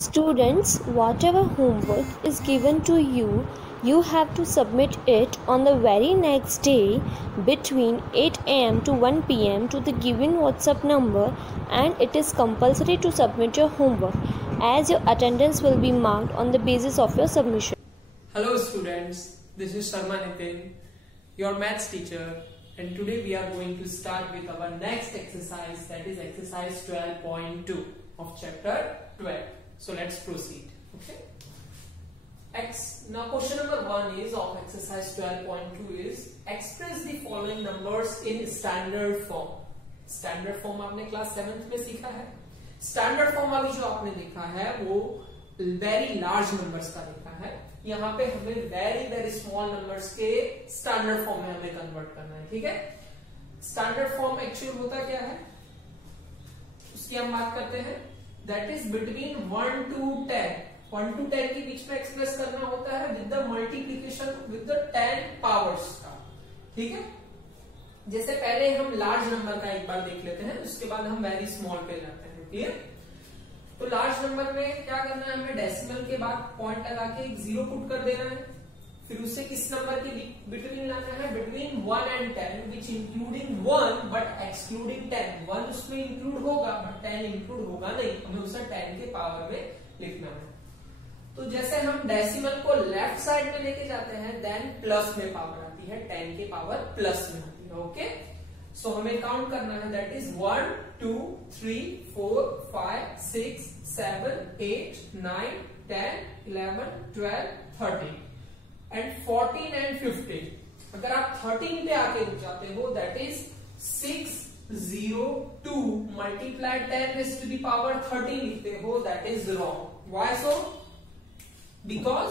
Students, whatever homework is given to you, you have to submit it on the very next day between 8 am to 1 pm to the given WhatsApp number, and it is compulsory to submit your homework as your attendance will be marked on the basis of your submission. Hello students, this is Sharma Nitin, your maths teacher, and today we are going to start with our next exercise, that is exercise 12.2 of chapter 12. So let's proceed. Okay. Now question number 1 is of exercise 12.2 is express the following numbers in standard form. Standard form आपने class 7th में सीखा है. Standard form अभी जो आपने देखा है वो वेरी लार्ज नंबर्स का देखा है. यहाँ पे हमें वेरी स्मॉल नंबर्स के स्टैंडर्ड फॉर्म में हमें कन्वर्ट करना है. ठीक है. स्टैंडर्ड फॉर्म एक्चुअल होता क्या है उसकी हम बात करते हैं. That is between 1 to 10. 1 to 10 के बीच में एक्सप्रेस करना होता है with the multiplication with the 10 powers का. ठीक है. जैसे पहले हम लार्ज नंबर का एक बार देख लेते हैं, उसके बाद हम वेरी स्मॉल पे जाते हैं. क्लियर. तो लार्ज नंबर में क्या करना है, हमें डेसिमल के बाद पॉइंट लगा के एक जीरो पुट कर देना है. फिर उसे किस नंबर के बिटवीन लाना है, between 1 and 10 which including 1 but excluding 10. 1 उसमें इंक्लूड होगा बट 10 इंक्लूड होगा नहीं. हमें उसे 10 के पावर में लिखना है. तो जैसे हम डेसिमल को लेफ्ट साइड में लेके जाते हैं देन प्लस में पावर आती है, 10 के पावर प्लस में आती है. ओके. सो हमें काउंट करना है. That is 1 2 3 4 5 6 7 8 9 10 11 12 13 and 14 and 15. अगर आप 13 पे आके रुक जाते हो that is 602 multiply 10 raise to the power 13 लिखते हो. That is wrong. Why so? Because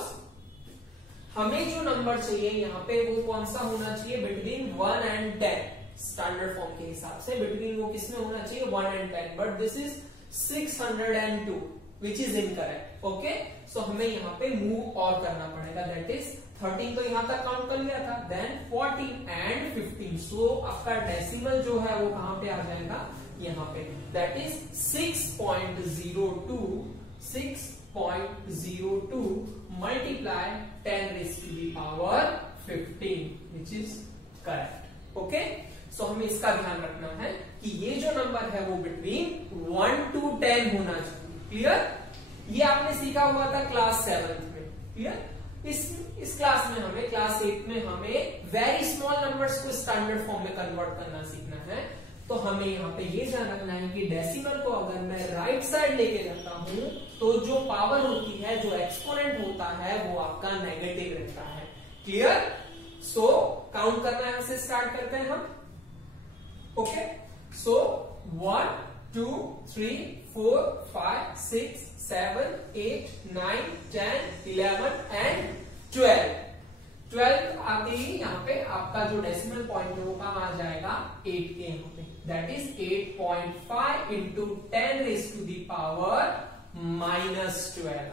हमें जो नंबर चाहिए यहाँ पे वो कौन सा होना चाहिए, बिटवीन 1 and 10. स्टैंडर्ड फॉर्म के हिसाब से बिटवीन वो किसमें होना चाहिए, 1 and 10. But this is 602 which is incorrect. Okay. So हमें यहाँ पे मूव और करना पड़ेगा. दैट इज 13 तो यहां तक काउंट कर लिया था, देन 14 एंड 15. सो आपका डेसिमल जो है वो कहां पे आ जाएगा, यहां पे. That is 6.02 multiply 10 raise to the power 15 which is correct. Okay. So हमें इसका ध्यान रखना है कि ये जो नंबर है वो बिटवीन 1 to 10 होना चाहिए. क्लियर. ये आपने सीखा हुआ था क्लास 7th में. क्लियर. इस क्लास में हमें क्लास 8 में हमें वेरी स्मॉल नंबर्स को स्टैंडर्ड फॉर्म में कन्वर्ट करना सीखना है. तो हमें यहाँ पे ये ध्यान रखना है कि डेसिमल को अगर मैं राइट साइड लेके जाता हूं तो जो पावर होती है, जो एक्सपोनेंट होता है वो आपका नेगेटिव रहता है. क्लियर. सो काउंट करना है, से स्टार्ट करते हैं हम. ओके. So 1 2 3 4 5 6 7 8 9 10 11 and 12. 12 आते ही यहाँ पे आपका जो डेसिमल पॉइंट है वो कहाँ आ जाएगा, 8 के यहाँ पे. That is 8.5 into 10 raise to the power -12.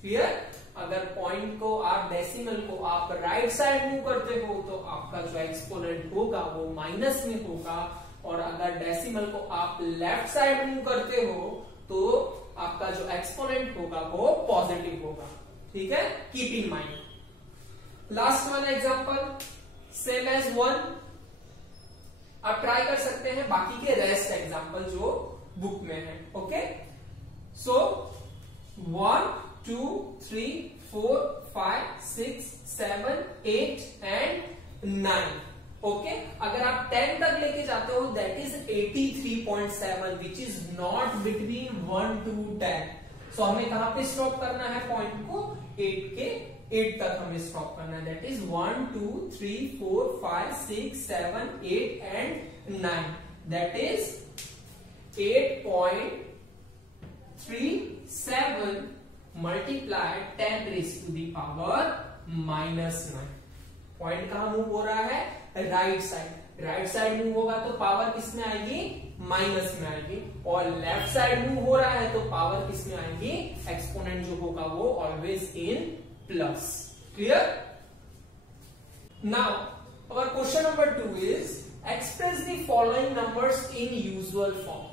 Clear. अगर पॉइंट को आप डेसिमल को आप राइट साइड मूव करते हो तो आपका जो एक्सपोनेंट होगा वो माइनस में होगा, और अगर डेसिमल को आप लेफ्ट साइड मूव करते हो तो आपका जो एक्सपोनेंट होगा वो पॉजिटिव होगा. ठीक है. Keep in mind. Last one example same as 1. आप ट्राई कर सकते हैं बाकी के रेस्ट एग्जांपल जो बुक में है. ओके. So 1 2 3 4 5 6 7 8 and 9. ओके. अगर आप 10 तक लेके जाते हो that is 83.7 which is not between 1 to 10. सो हमें कहां पे स्टॉप करना है पॉइंट को, 8 तक हमें स्टॉप करना है. That is 1 2 3 4 5 6 7 8 and 9. That is 8.37 multiply 10 raise to the power -9. Point कहां मूव हो रहा है, right side. Right side move होगा तो पावर किस में आएगी, माइनस में आएगी. और लेफ्ट साइड मूव हो रहा है तो पावर किस में आएगी, एक्सपोनेंट जो होगा वो always in plus. Clear. Now our question number 2 is express the following numbers in usual form.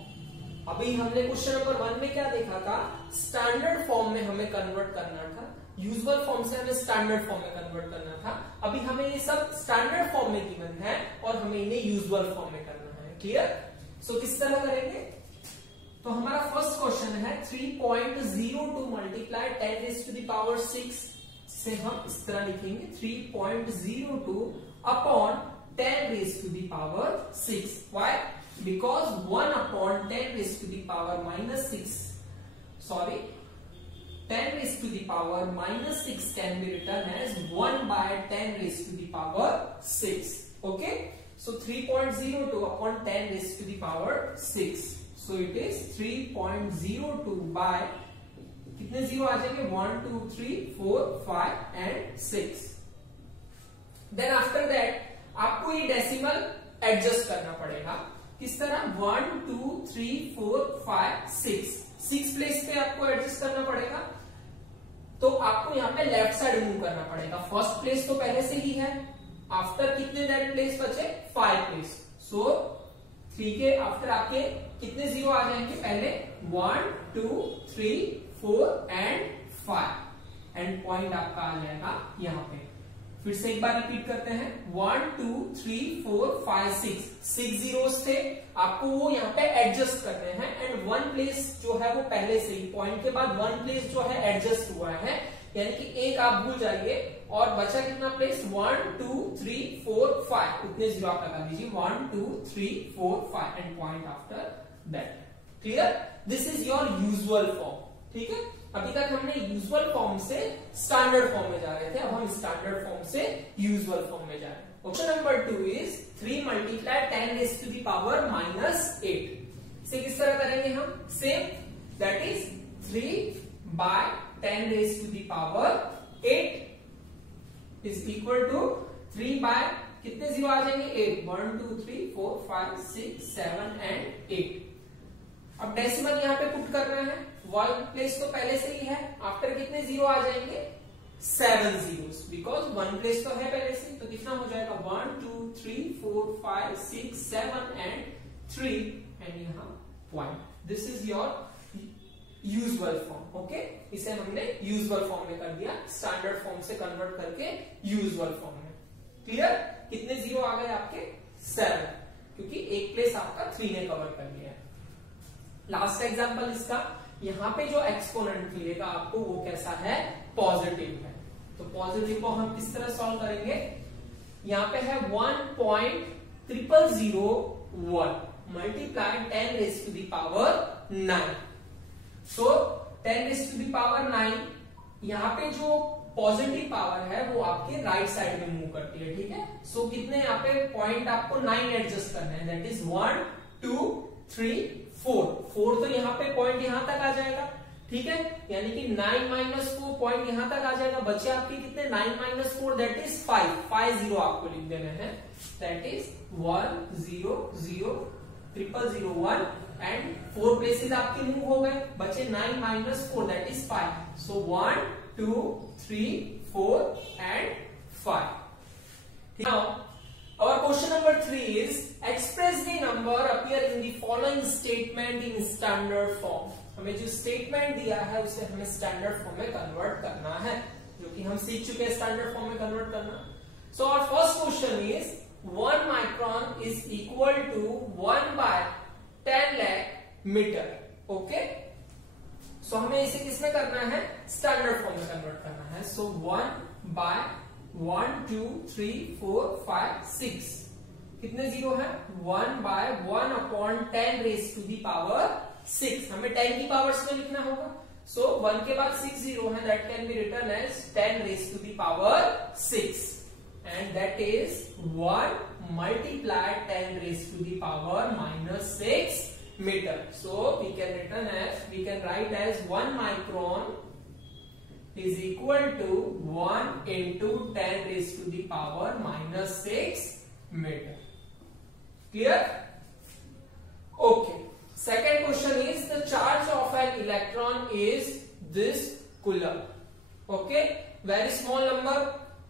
अभी हमने क्वेश्चन नंबर 1 में क्या देखा था, स्टैंडर्ड फॉर्म में हमें कन्वर्ट करना था, यूजुअल फॉर्म से हमें स्टैंडर्ड फॉर्म में कन्वर्ट करना था। अभी हमें ये सब स्टैंडर्ड फॉर्म में गिवन है और हमें इन्हें यूजुअल फॉर्म में करना है। क्लियर? सो किस तरह करेंगे? तो हमारा फर्स्ट क्वेश्चन है 3.02 multiply 10 raise to the power 6 से हम इस तरह लिखेंगे 3.02 upon 10 raise to the power 6। Why? Because 1 upon 10 raised to the power minus 6, sorry, 10 raised to the power minus 6 can be written as 1 by 10 raised to the power 6. Okay? So 3.02 upon 10 raised to the power 6. So it is 3.02 by कितने zero आ जाएंगे? 1, 2, 3, 4, 5 and 6. Then after that आपको ये decimal adjust करना पड़ेगा। किस तरह? 1, 2, 3, 4, 5, 6 place पे आपको एडजस्ट करना पड़ेगा। तो आपको यहाँ पे लेफ्ट साइड मूव करना पड़ेगा। फर्स्ट प्लेस तो पहले से ही है, आफ्टर कितने दैट प्लेस बचे? 5 प्लेस। सो 3 के आफ्टर आपके कितने जीरो आ जाएंगे? पहले 1, 2, 3, 4 एंड 5 एंड पॉइंट आपका आ जाएगा यहाँ पे। फिर से एक बार रिपीट करते हैं 1, 2, 3, 4, 5, 6 जीरोस थे, आपको वो यहाँ पे एडजस्ट करने हैं एंड 1 प्लेस जो है वो पहले से ही पॉइंट के बाद 1 प्लेस जो है एडजस्ट हुआ है, यानी कि एक आप भूल जाइए और बचा कितना प्लेस? 1, 2, 3, 4, 5 उतने जीरो आप लगा दीजिए 1, 2, 3, 4, 5 and point after that. Clear? This is your usual form. ठीक है? अभी तक हमने यूजुअल फॉर्म से स्टैंडर्ड फॉर्म में जा रहे थे, अब हम स्टैंडर्ड फॉर्म से यूजुअल फॉर्म में जा रहे हैं। Option number 2 is 3 multiply 10 raise to the power minus 8। इसे किस तरह करेंगे हम? Same, that is 3 by 10 raise to the power 8 is equal to 3 bye कितने जीरो आ जाएंगे? 8। 1, 2, 3, 4, 5, 6, 7 एंड 8। अब डेसिमल यहाँ पे पुट करना है, 1 प्लेस तो पहले से ही है, आफ्टर कितने जीरो आ जाएंगे? 7 जीरोस, बिकॉज 1 प्लेस तो है पहले से, तो कितना हो जाएगा? 1, 2, 3, 4, 5, 6, 7 एंड 3 एंड यहाँ point. This is your usual form. Okay, इसे हमने यूजुअल फॉर्म में कर दिया, स्टैंडर्ड फॉर्म से कन्वर्ट करके यूजुअल फॉर्म में। क्लियर? कितने जीरो आ गए आपके? 7, क्योंकि एक प्लेस आपका 3 ने कवर कर लिया है। लास्ट एग्जांपल इसका, यहाँ पे जो एक्सपोनेंट मिलेगा आपको वो कैसा है? पॉजिटिव है। तो पॉजिटिव को हम किस तरह सॉल्व करेंगे? यहाँ पे है 1.0001 multiply 10 raise to the power 9। So 10 raise to the power 9, यहाँ पे जो पॉजिटिव पावर है वो आपके राइट साइड में मूव करती है। ठीक है? सो कितने यहाँ पे पॉइंट आपको 9 एडजस्ट करना है, दैट इज 1, 2, 3, 4 तो यहाँ पे पॉइंट यहां तक आ जाएगा। ठीक है? यानी कि 9 माइनस 4 पॉइंट यहां तक आ जाएगा। बचे आपके कितने? 9 माइनस 4 दैट इज 5 जीरो आपको लिख देने हैं, दैट इज 1, 0, 0, 001 एंड 4 प्लेसेस आपके मूव हो गए, बचे 9 minus 4 that is 5। So 1, 2, 3, 4 and 5। Now our question number 3 is express the number appear in the following statement in standard form। हमें जो स्टेटमेंट दिया है उसे हमें स्टैंडर्ड फॉर्म में कन्वर्ट करना है, जो कि हम सीख चुके हैं स्टैंडर्ड फॉर्म में कन्वर्ट करना। So our first question is 1 micron is equal to 1 by 10 lakh metre. Okay, so हमें इसे किसमें करना है? स्टैंडर्ड फॉर्म में कन्वर्ट करना है। सो 1 बाय 1, 2, 3, 4, 5, 6 कितने जीरो है? 1 by 1 upon 10 raise to the power 6। हमें 10 की पावर्स में लिखना होगा। सो 1 के बाद 6 जीरो है, that can be written as 10 raise to the power 6 and that is 1 multiply 10 raise to the power minus 6 metre. So we can write as 1 micron is equal to 1 into 10 raised to the power minus 6 meter. Clear? Okay. Second question is the charge of an electron is this coulomb. Okay, very small number,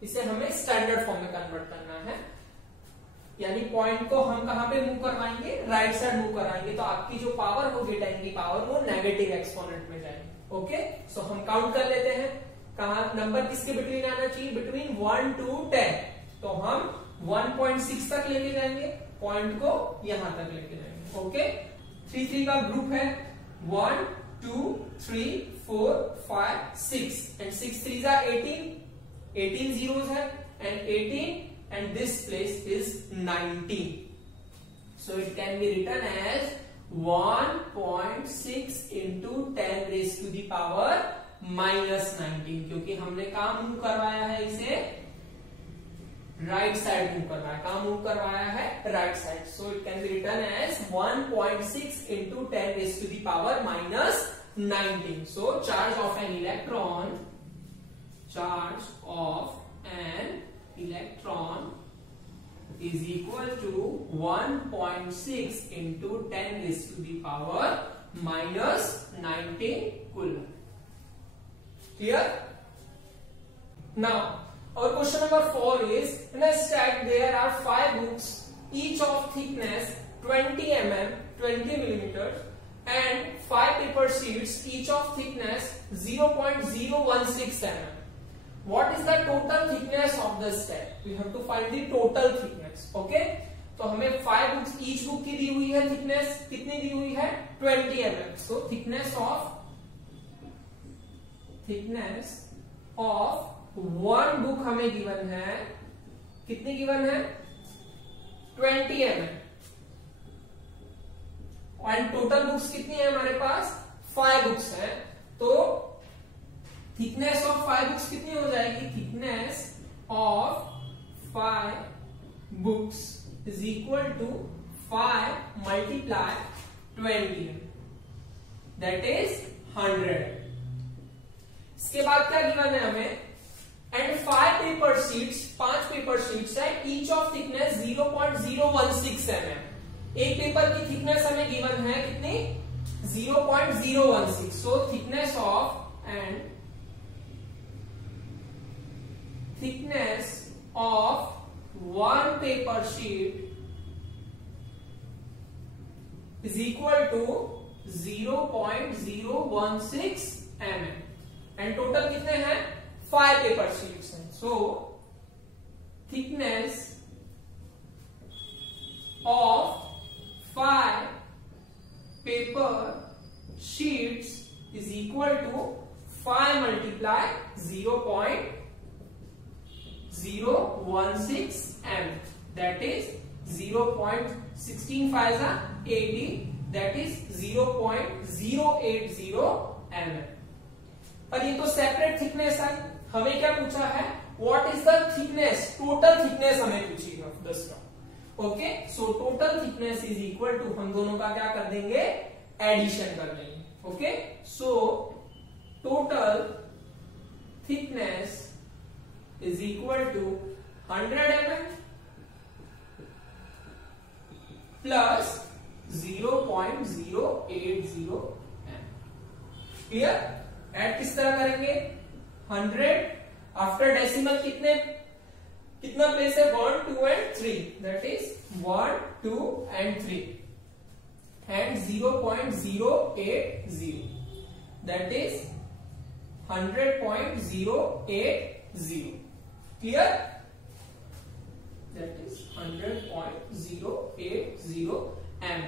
इसे हमें standard form में convert करना है। यानी point को हम कहां पे मूव करवाएंगे, राइट साइड मूव कराएंगे, तो आपकी जो पावर होगी 10 की पावर वो नेगेटिव एक्सपोनेंट में जाएगी। ओके, सो हम काउंट कर लेते हैं, कहा नंबर किसके बिटवीन आना चाहिए, बिटवीन 1 to 10, तो हम 1.6 तक लेके जाएंगे, पॉइंट को यहां तक लेके जाएंगे। ओके, 3 3 का ग्रुप है, 1 2 3 4 5 6 एंड 6 3 18 zeros है and 18 and this place is 19, so it can be written as 1.6 into 10 raised to the power minus 19, क्योंकि हमने काम मूव करवाया है, इसे राइट साइड मूव करवाया, काम मूव करवाया है right side, so it can be written as 1.6 into 10 raised to the power minus 19. So charge of an electron is equal to 1.6 into 10 raised to the power minus 19 coulomb. Clear? Now our question number 4 is, in a stack there are 5 books, each of thickness 20 mm 20 millimeters and 5 paper sheets, each of thickness 0.016 mm. What is the total thickness of the stack? We have to find the total thickness. Okay, तो हमें 5 books, each book की दी हुई है thickness, कितनी दी हुई है 20 mm. So thickness of one book हमें given है, कितनी गिवन है 20 mm, एंड टोटल बुक्स कितनी है हमारे पास 5 बुक्स है, तो थिकनेस ऑफ 5 बुक्स कितनी हो जाएगी, thickness of 5 books is equal to 5 multiply 20, that is 100। इसके बाद क्या गिवन है हमें, and 5 paper sheets, 5 paper sheets है, ईच ऑफ थिकनेस 0.016 mm, एक पेपर की थिकनेस हमें गिवन है कितनी 0.016, so thickness of one paper sheet is equal to 0.016 mm, and total कितने हैं 5 पेपर शीट्स हैं, so thickness of 5 paper sheets is equal to 5 multiply 0.016 mm, that is 0.16 5 80, that is 0.080 mm। पर ये तो separate thickness है, हमें क्या पूछा है, what is the thickness, total thickness हमें पूछी है दोस्तों। Okay, so total thickness is equal to, हम दोनों का क्या कर देंगे, एडिशन कर देंगे। Okay, so total thickness is equal to 100 mm plus 0.080 mm। Clear? Add किस तरह करेंगे, 100 आफ्टर डेसिमल कितना प्लेस है, 1 2 and 3, that is 1 2 and 3 and 0.080, that is 100.080, clear, that is 100.080 mm।